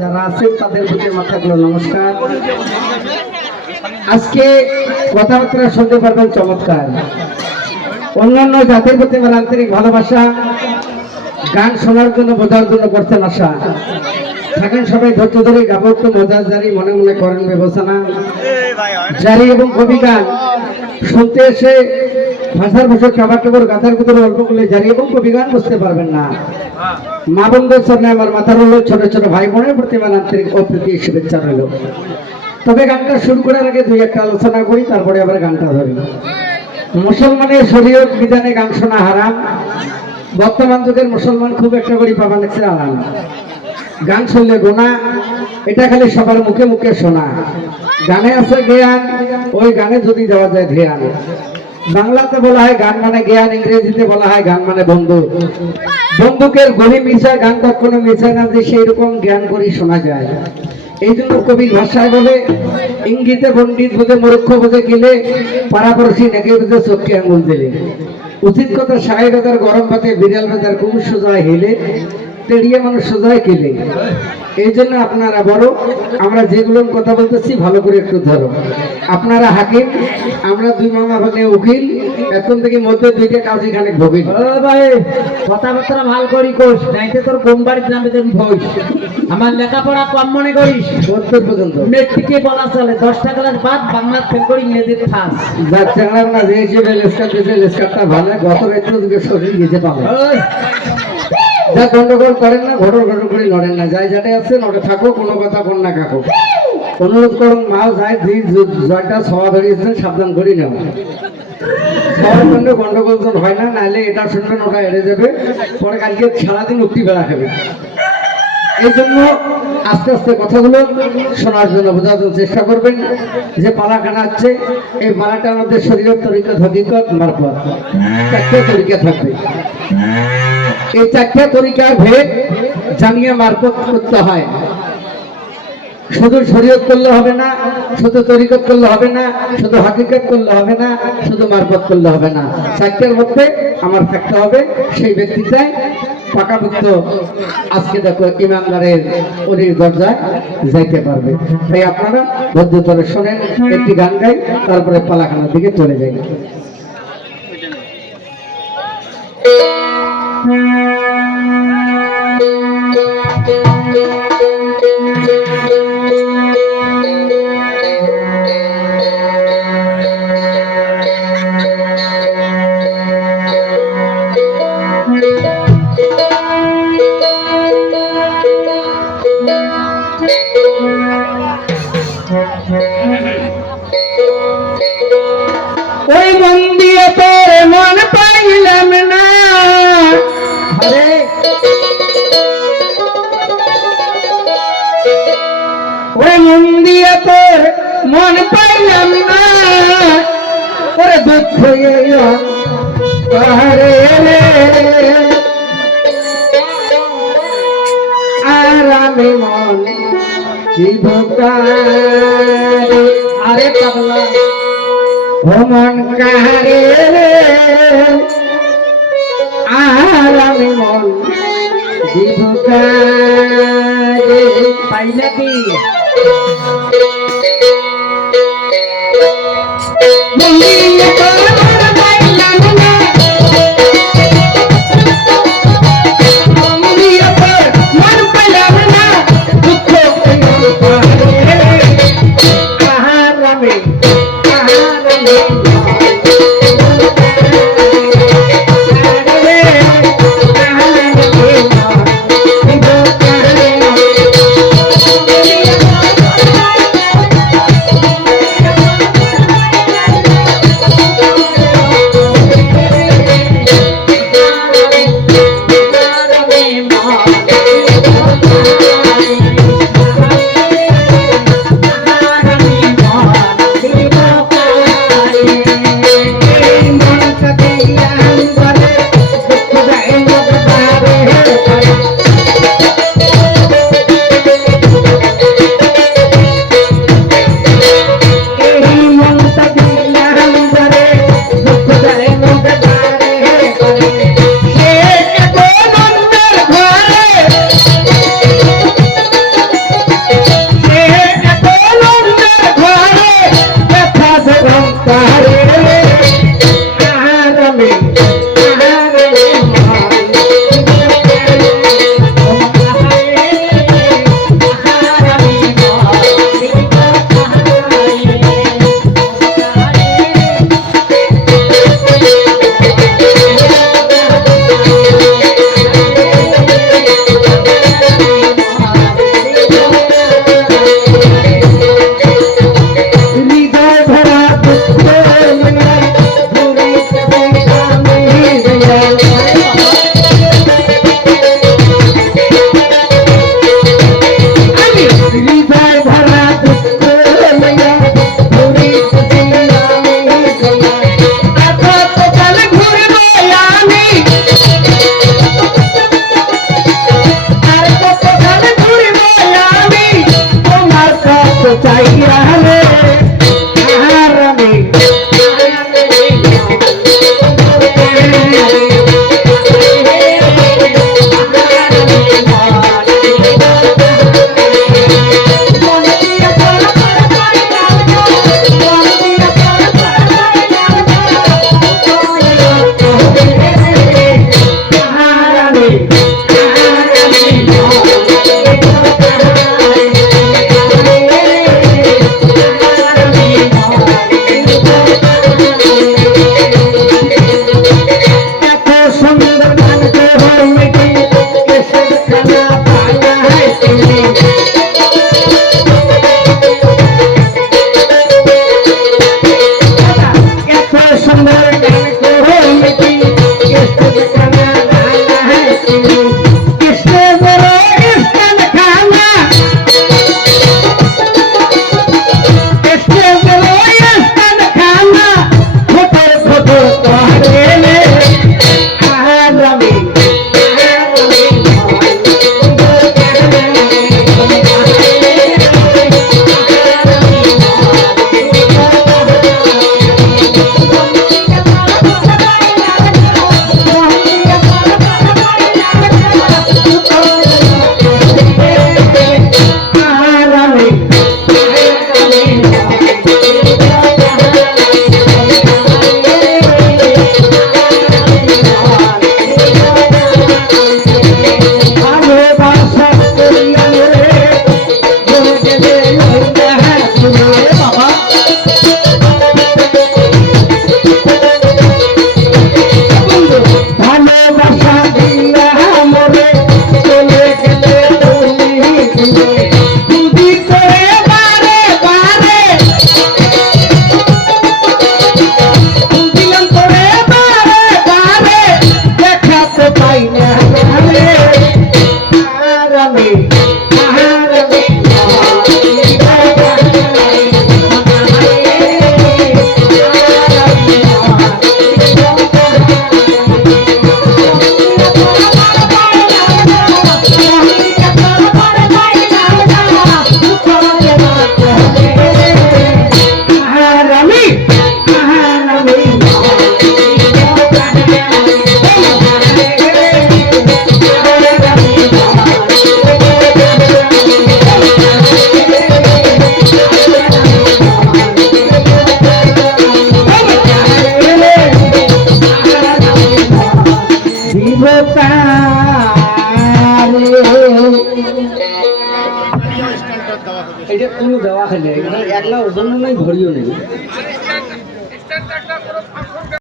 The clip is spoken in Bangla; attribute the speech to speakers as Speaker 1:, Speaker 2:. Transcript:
Speaker 1: যারা আছেন তাদের প্রতি আমার থাকল নমস্কার। আজকে কথাবার্তা শুনতে পারবেন চমৎকার। অন্যান্য জাতির প্রতি আমার আন্তরিক ভালোবাসা, গান শোনার জন্য, বোঝার জন্য করছেন আশা। থাকেন সবাই ধৈর্য ধরে গাবর তো মজার জারি, মনে মনে করেন বিবেচনা জারি এবং কবি গান। শুনতে এসে ভাষার ভাষার কাবার কাবার গাথার ভিতরে অল্প করলে জারি এবং কবি গান বুঝতে পারবেন না। মা বন্ধুর সামনে আমার মাথার হলো ছোট ছোট ভাই বোনের প্রতি আমার আন্তরিক অপ্রীতি, শুভেচ্ছা রইল। তবে গানটা শুরু করার আগে দুই একটা আলোচনা করি, তারপরে আবার গানটা ধরি। মুসলমানের শরীয়ত বিধানে গান শোনা হারাম। বর্তমান যুগের মুসলমান খুব একটা করে পাবা লাগছে আরাম গান শুনলে গোনা এটা খালি সবার মুখে মুখে শোনা। গানে আছে জ্ঞান, ওই গানে যদি দেওয়া যায় ধ্যান। বাংলাতে বলা হয় গান মানে জ্ঞান, ইংরেজিতে বলা হয় গান মানে বন্ধু। বন্দুকের গড়ি মিশায় গান কখনো মিশায় না যে সেই রকম জ্ঞান করি শোনা যায়। এই জন্য কবির ভাষায় বলে, ইঙ্গিতে পণ্ডিত বোধে মূর্খ বোধে গেলে, পাড়াপড়শি নাকি বোধে চোখকে আঙুল দিলে। উচিত কথা সাহেব গরম ভাতে, বিড়াল বেদার কুমুর সোজায় হেলে তেড়িয়ে মানুষ সোজায় কেলে এই জন্য আপনারা বড় আমরা যেগুলো কথা বলতেছি ভালো করে একটু ধরো। আপনারা হাকিম আমরা দুই মামা ভাগে উকিল এখন থেকে মধ্যে দুইটা কাজী খানে ভোগিল
Speaker 2: কথাবার্তা ভালো করি কোষ নাইতে তোর কোন বাড়ির নামে দেবি ভইস। আমার লেখাপড়া কম মনে করিস?
Speaker 1: সত্তর পর্যন্ত।
Speaker 2: মেট্রিকে বলা চলে দশটা ক্লাস বাদ বাংলা ফেল করি ইংরেজির থাস
Speaker 1: যার চ্যাংড়া না যে হিসেবে লেসকার দিয়েছে লেসকারটা ভালো গত রাত্রে শরীর গেছে পাবে। যা গন্ডগোল করেন না ঘটর ঘটর করে লড়েন না। যাই যাতে আছে নড়ে থাকো কোনো কথা কোন না কাকো। অনুরোধ করুন মা যাই দুই জয়টা সভা ধরিয়েছেন সাবধান করি না। জন্য গন্ডগোল তো হয় না, নাহলে এটা শুনবেন, ওটা এড়ে যাবে। পরে কালকে সারাদিন উক্তি বেড়া খাবে। এই জন্য আস্তে আস্তে কথাগুলো শোনার জন্য বোঝার জন্য চেষ্টা করবেন যে পালা কানাচ্ছে এই পালাটার মধ্যে শরীরের তরিকা হকিকত মারফত চারটে তরিকা থাকবে। এই চারটে তরিকার ভেদ জানিয়ে মারফত করতে হয়। শুধু শরীয়ত করলে হবে না, শুধু তরিকত করলে হবে না, শুধু হাকিকত করলে হবে না, শুধু মারফত করলে হবে না। চারটের মধ্যে আমার থাকতে হবে, সেই ব্যক্তিটাই আজকে দেখো ইমানদারের অলির যাইতে পারবে। তাই আপনারা ধরে শোনেন, একটি গান গাই, তারপরে পালাখানার দিকে চলে যাই। ওই আরে পাগলা ভ্রমণ কাহারে রে আর আমি মন জীবকারে
Speaker 2: পাই নাকি
Speaker 1: মন্দিরে তোর চাই দেওয়া হলে একলা ওজন নাই ঘড়িও নেই।